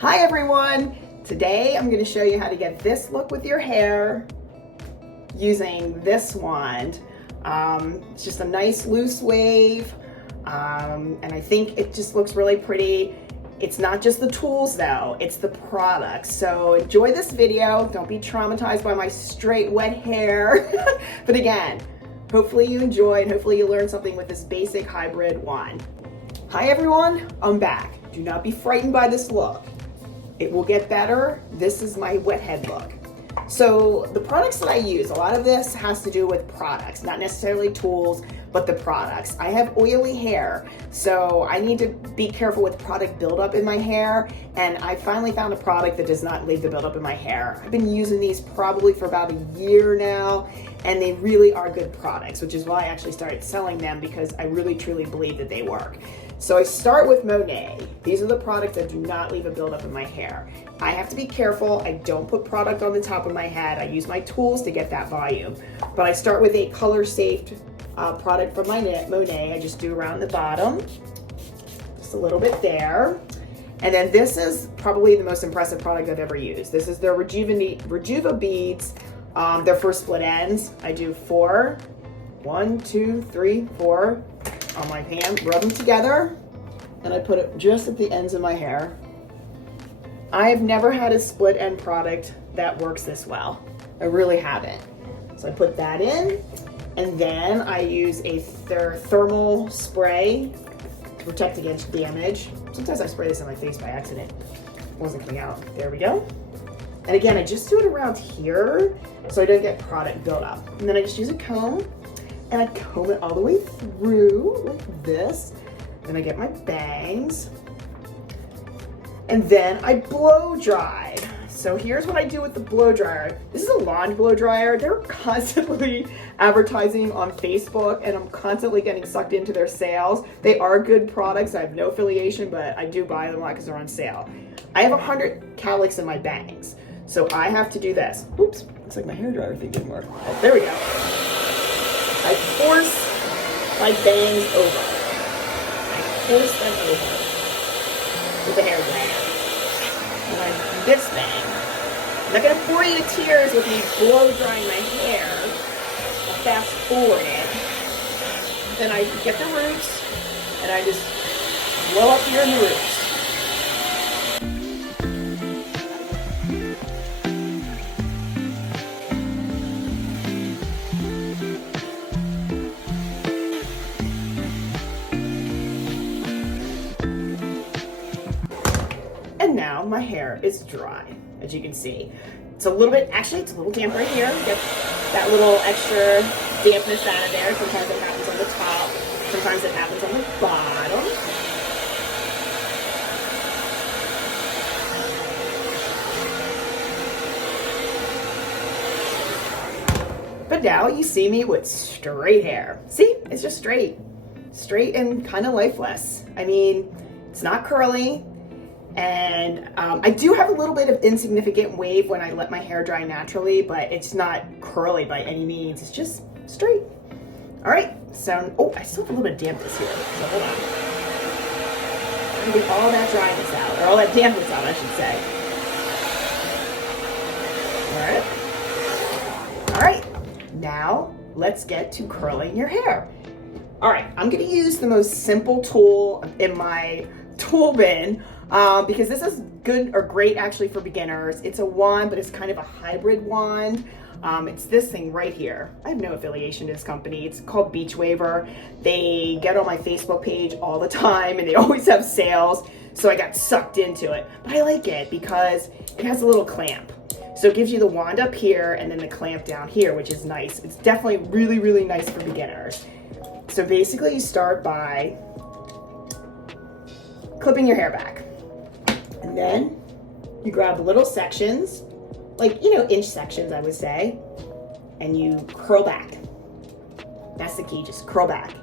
Hi everyone! Today I'm going to show you how to get this look with your hair using this wand. It's just a nice loose wave, and I think it just looks really pretty. It's not just the tools though, it's the products. So enjoy this video. Don't be traumatized by my straight wet hair. But again, hopefully you enjoy and hopefully you learn something with this basic hybrid wand. Hi everyone, I'm back. Do not be frightened by this look. It will get better. This is my wet head look. So the products that I use, a lot of this has to do with products, not necessarily tools, but the products. I have oily hair, so I need to be careful with product buildup in my hair, and I finally found a product that does not leave the buildup in my hair. I've been using these probably for about a year now, and they really are good products, which is why I actually started selling them, because I really truly believe that they work. So I start with Monat. These are the products that do not leave a buildup in my hair. I have to be careful. I don't put product on the top of my head. I use my tools to get that volume. But I start with a color-safe product from Monat. I just do around the bottom, just a little bit there. And then this is probably the most impressive product I've ever used. This is their Rejuva beads. They're for split ends. I do 4, 1, 2, 3, 4 on my pan, rub them together, and I put it just at the ends of my hair. I have never had a split end product that works this well. I really haven't. So I put that in, and then I use their thermal spray to protect against damage. Sometimes I spray this on my face by accident. It wasn't coming out. There we go. And again, I just do it around here so I don't get product buildup. And then I just use a comb, and I comb it all the way through like this. Then I get my bangs, and then I blow dry. So here's what I do with the blow dryer. This is a lawn blow dryer. They're constantly advertising on Facebook, and I'm constantly getting sucked into their sales. They are good products. I have no affiliation, but I do buy them a lot because they're on sale. I have 100 cowlicks in my bangs, so I have to do this. Oops, looks like my hairdryer thing didn't work. Oh, there we go. I force my bangs over. I force them over with the hair dryer. And I do this bang. I'm not going to bore you to tears with me blow drying my hair. I'll fast forward it. Then I get the roots, and I just blow up here in the roots. And now my hair is dry, as you can see. It's a little bit, actually it's a little damp right here. Get that little extra dampness out of there. Sometimes it happens on the top, sometimes it happens on the bottom. But now you see me with straight hair. See, it's just straight and kind of lifeless. I mean, it's not curly. And I do have a little bit of insignificant wave when I let my hair dry naturally, but it's not curly by any means. It's just straight. All right, so, oh, I still have a little bit of dampness here, so hold on. I'm gonna get all that dryness out, or all that dampness out, I should say. All right, now let's get to curling your hair. All right, I'm gonna use the most simple tool in my tool bin, because this is good or great actually for beginners. It's a wand, but it's kind of a hybrid wand. It's this thing right here. I have no affiliation to this company. It's called Beach Waver. They get on my Facebook page all the time, and they always have sales, so I got sucked into it. But I like it because it has a little clamp. So it gives you the wand up here and then the clamp down here, which is nice. It's definitely really, really nice for beginners. So basically you start by clipping your hair back. And then you grab little sections, like, inch sections, I would say, and you curl back. That's the key, just curl back.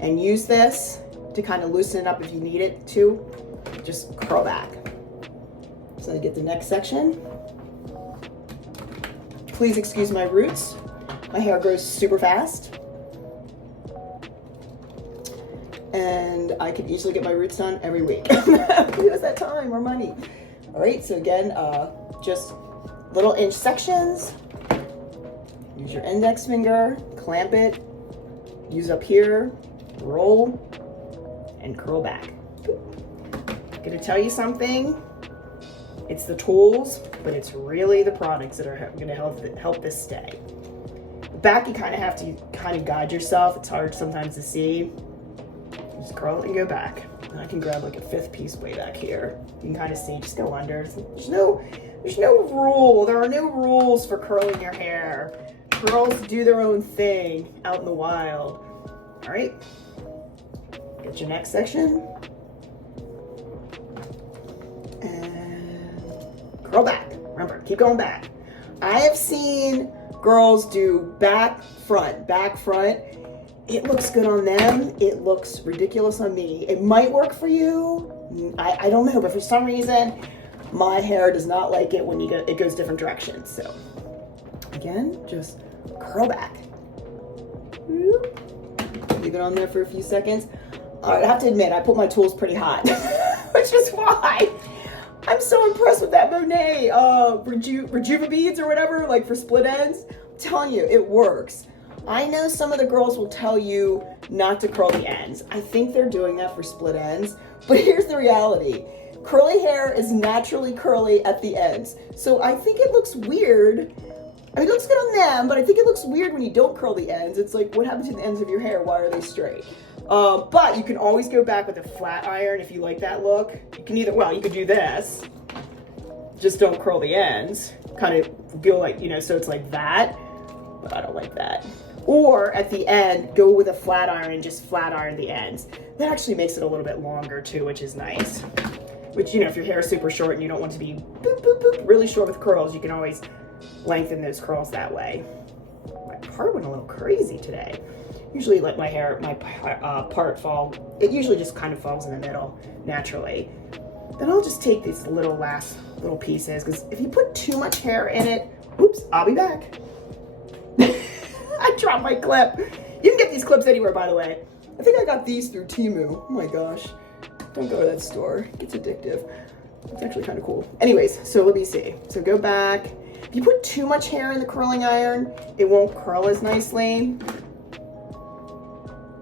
And use this to kind of loosen it up if you need it to. Just curl back. So I get the next section. Please excuse my roots. My hair grows super fast. And I could easily get my roots done every week. Who has that time or money? All right, so again, just little inch sections. Use your index finger, clamp it, use up here, roll, and curl back. I'm gonna tell you something. It's the tools, but it's really the products that are gonna help this stay. The back, you kind of have to guide yourself. It's hard sometimes to see. Just curl it and go back. And I can grab like a 5th piece way back here. You can kind of see, just go under. There's no rule. There are no rules for curling your hair. Girls do their own thing out in the wild. All right, get your next section. And curl back. Remember, keep going back. I have seen girls do back, front. It looks good on them. It looks ridiculous on me. It might work for you. I don't know, but for some reason, my hair does not like it when it goes different directions. So again, just curl back. Leave it on there for a few seconds. All right, I have to admit, I put my tools pretty hot, which is why I'm so impressed with that Monat Rejuva beads or whatever, like for split ends. I'm telling you, it works. I know some of the girls will tell you not to curl the ends. I think they're doing that for split ends, but here's the reality. Curly hair is naturally curly at the ends. So I think it looks weird. I mean, it looks good on them, but I think it looks weird when you don't curl the ends. It's like, what happened to the ends of your hair? Why are they straight? But you can always go back with a flat iron if you like that look. You can you could do this. Just don't curl the ends. Kind of go like, so it's like that, but I don't like that. Or at the end, go with a flat iron and just flat iron the ends. That actually makes it a little bit longer too, which is nice. Which, if your hair is super short and you don't want it to be boop, boop, boop, really short with curls, you can always lengthen those curls that way. My part went a little crazy today. Usually let my part fall. It usually just kind of falls in the middle naturally. Then I'll just take these last little pieces, because if you put too much hair in it, oops, I'll be back. I dropped my clip. You can get these clips anywhere, by the way. I think I got these through Temu. Oh my gosh. Don't go to that store. It gets addictive. It's actually kind of cool. Anyways, so let me see. So go back. If you put too much hair in the curling iron, it won't curl as nicely.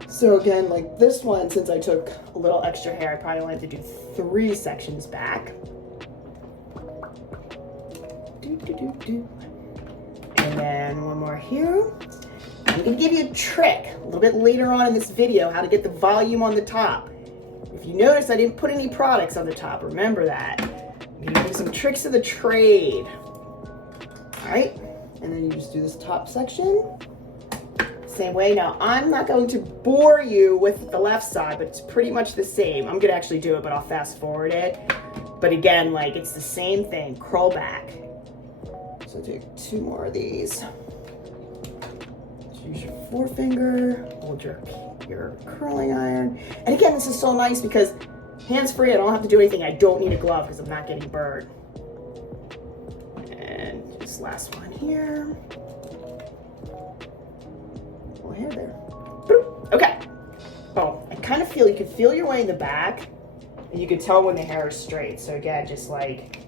So again, like this one, since I took a little extra hair, I probably only have to do 3 sections back. And then one more here. I'm gonna give you a trick a little bit later on in this video, how to get the volume on the top. If you notice, I didn't put any products on the top. Remember that. I'm gonna give you some tricks of the trade. All right, and then you just do this top section. Same way. Now, I'm not going to bore you with the left side, but it's pretty much the same. I'm gonna actually do it, but I'll fast forward it. But again, like it's the same thing, curl back. So take 2 more of these. Use your forefinger, hold your curling iron. And again, this is so nice because hands-free, I don't have to do anything. I don't need a glove because I'm not getting burned. And just last one here. Little hair there. Boop. Okay. Oh, I kind of feel, you can feel your way in the back and you can tell when the hair is straight. So again, just like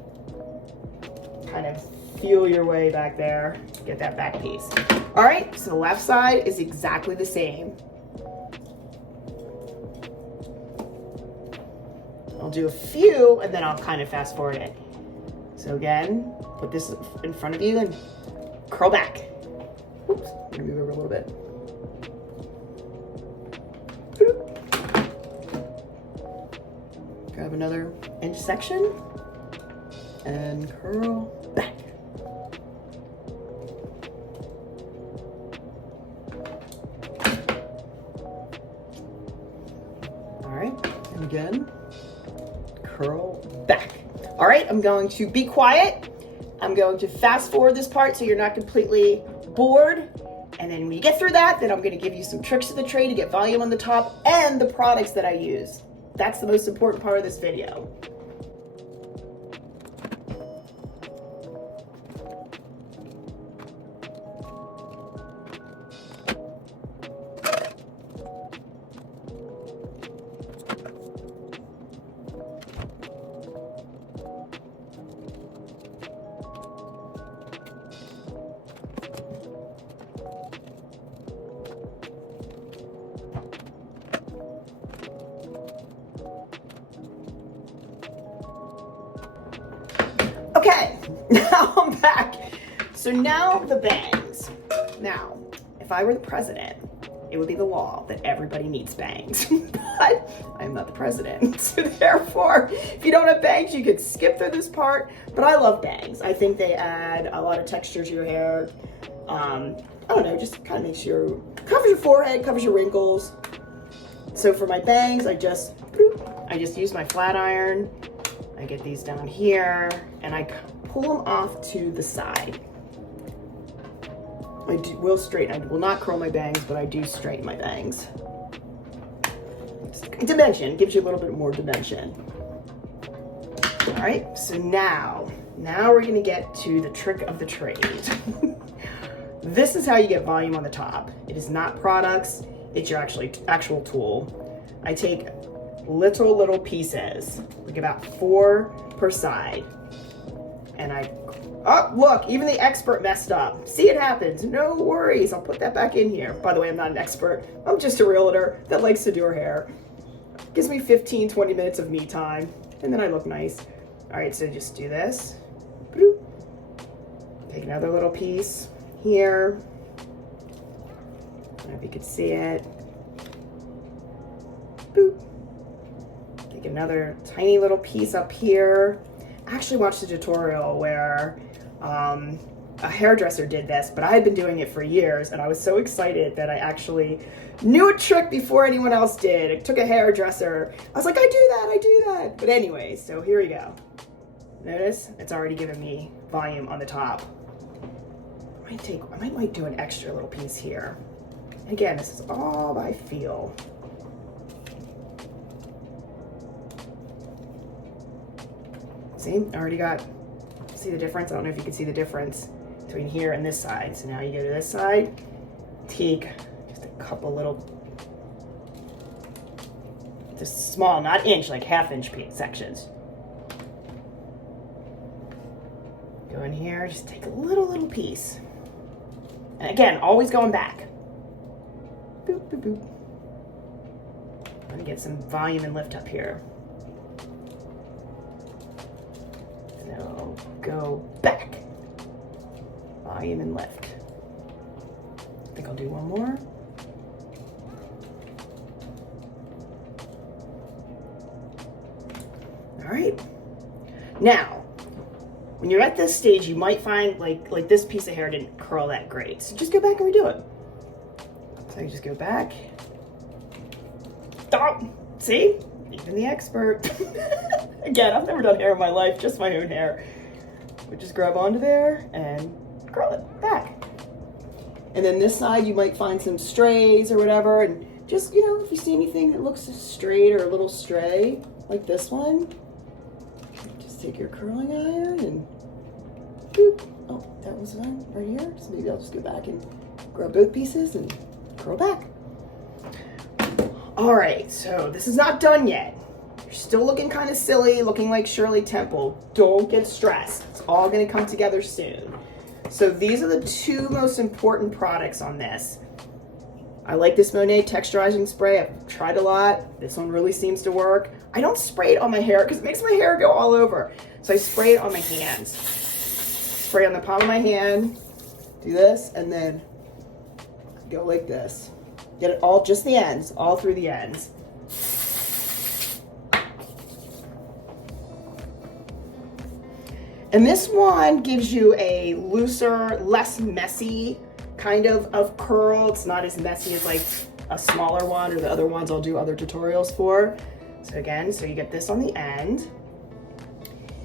kind of feel your way back there, get that back piece. All right, so the left side is exactly the same. I'll do a few and then I'll kind of fast forward it. So again, put this in front of you and curl back. Oops, I'm gonna move over a little bit. Grab another inch section and curl back. And again, curl back. All right, I'm going to be quiet. I'm going to fast forward this part so you're not completely bored. And then when you get through that, then I'm going to give you some tricks of the trade to get volume on the top and the products that I use. That's the most important part of this video. Okay, now I'm back. So now the bangs. Now, if I were the president, it would be the law that everybody needs bangs. But I'm not the president. So therefore, if you don't have bangs, you could skip through this part. But I love bangs. I think they add a lot of texture to your hair. I don't know, just kind of makes covers your forehead, covers your wrinkles. So for my bangs, I just use my flat iron. I get these down here and I pull them off to the side. I will not curl my bangs, but I do straighten my bangs. Dimension, gives you a little bit more dimension. All right, so now we're gonna get to the trick of the trade. This is how you get volume on the top. It is not products, it's your actual tool. I take little pieces, like about 4 per side, and oh, look, even the expert messed up. See, it happens. No worries. I'll put that back in here. By the way, I'm not an expert. I'm just a realtor that likes to do her hair. Gives me 15, 20 minutes of me time, and then I look nice. All right, so just do this. Take another little piece here. I don't know if you can see it. Boop. Take another tiny little piece up here. I actually watched a tutorial where a hairdresser did this, but I had been doing it for years, and I was so excited that I actually knew a trick before anyone else did. It took a hairdresser. I was like, I do that. But anyway, so here we go. Notice it's already given me volume on the top. I might do an extra little piece here. Again, this is all by feel. See, I already see the difference? I don't know if you can see the difference between here and this side. So now you go to this side, take just a couple little, just small, not inch, like half-inch sections. Go in here, just take a little piece. And again, always going back. Boop, boop, boop. I'm gonna get some volume and lift up here. So go back. Volume and lift. I think I'll do one more. All right. Now, when you're at this stage, you might find like this piece of hair didn't curl that great. So just go back and redo it. So you just go back. Oh, see? Even the expert. Again, I've never done hair in my life, just my own hair. But just grab onto there and curl it back. And then this side, you might find some strays or whatever. And just, if you see anything that looks straight or a little stray, like this one, just take your curling iron and boop. Oh, that was one right here. So maybe I'll just go back and grab both pieces and curl back. All right, so this is not done yet. You're still looking kind of silly, looking like Shirley Temple. Don't get stressed. It's all gonna come together soon. So these are the 2 most important products on this. I like this Monat texturizing spray. I've tried a lot. This one really seems to work. I don't spray it on my hair because it makes my hair go all over. So I spray it on my hands. Spray on the palm of my hand, do this, and then go like this. Get it all, just the ends, all through the ends. And this one gives you a looser, less messy kind of curl. It's not as messy as like a smaller one or the other ones I'll do other tutorials for. So again, so you get this on the end.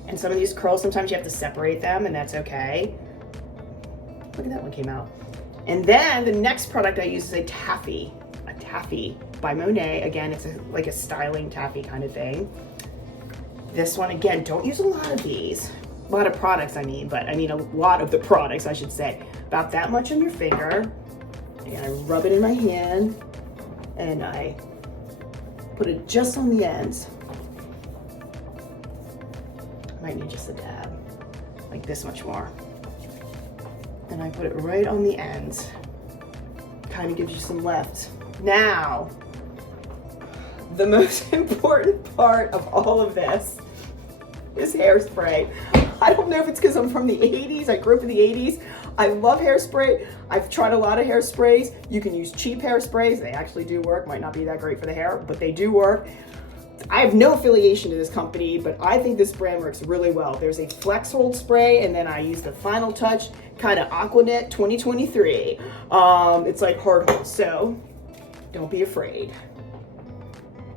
And some of these curls, sometimes you have to separate them, and that's okay. Look at that one came out. And then the next product I use is a taffy by Monat. Again, it's like a styling taffy kind of thing. This one, again, don't use a lot of these. A lot of products, but a lot of the products, I should say. About that much on your finger. And I rub it in my hand, and I put it just on the ends. I might need just a dab, like this much more. And I put it right on the ends. Kind of gives you some lift. Now, the most important part of all of this is hairspray. I don't know if it's because I'm from the 80s. I grew up in the 80s. I love hairspray. I've tried a lot of hairsprays. You can use cheap hairsprays. They actually do work. Might not be that great for the hair, but they do work. I have no affiliation to this company, but I think this brand works really well. There's a flex hold spray, and then I use the Final Touch kind of Aquanet 2023. It's like hard hold, so don't be afraid.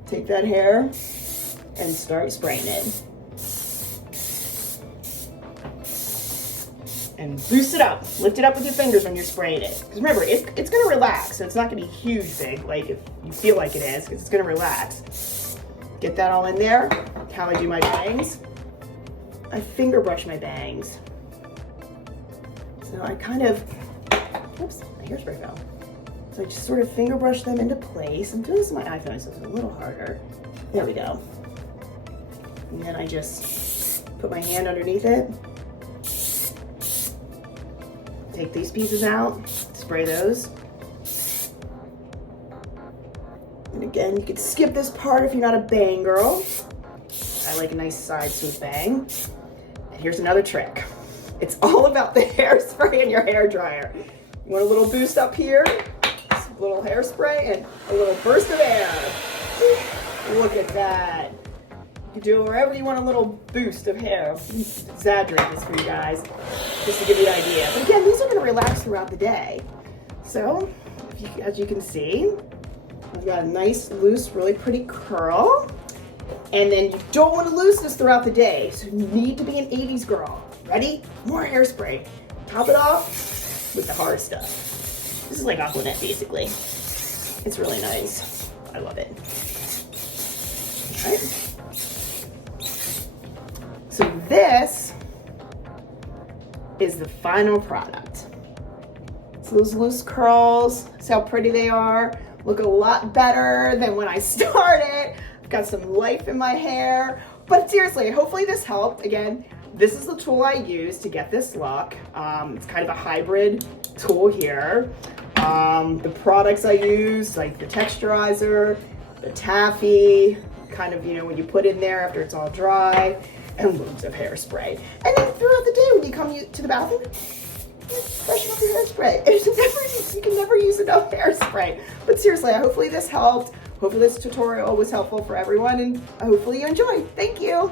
Take that hair and start spraying it. And boost it up. Lift it up with your fingers when you're spraying it. Because remember, it's going to relax, so it's not going to be huge big like if you feel like it is, because it's going to relax. Get that all in there. How I do my bangs. I finger brush my bangs. So I kind of, oops, my hairspray fell. So I just sort of finger brush them into place. I'm doing this on my iPhone, so it's a little harder. There we go. And then I just put my hand underneath it. Take these pieces out, spray those. And again, you could skip this part if you're not a bang girl. I like a nice side swoop bang. And here's another trick. It's all about the hairspray in your hair dryer. You want a little boost up here, a little hairspray, and a little burst of air. Look at that. You can do it wherever you want a little boost of hair. Exaggerate this for you guys, just to give you an idea. But again, these are going to relax throughout the day. So, as you can see, I've got a nice, loose, really pretty curl. And then you don't want to lose this throughout the day, so you need to be an 80s girl. Ready? More hairspray. Top it off with the hard stuff. This is like Aquanet, basically. It's really nice. I love it. All right. So this is the final product. So those loose curls, see how pretty they are? Look a lot better than when I started. I've got some life in my hair. But seriously, hopefully this helped. Again, this is the tool I use to get this look. It's kind of a hybrid tool here. The products I use, like the texturizer, the taffy, kind of, you know, when you put in there after it's all dry, and loads of hairspray. And then throughout the day when you come to the bathroom, freshen up your hairspray. You can never use enough hairspray. But seriously, hopefully this helped. Hopefully this tutorial was helpful for everyone, and hopefully you enjoyed. Thank you.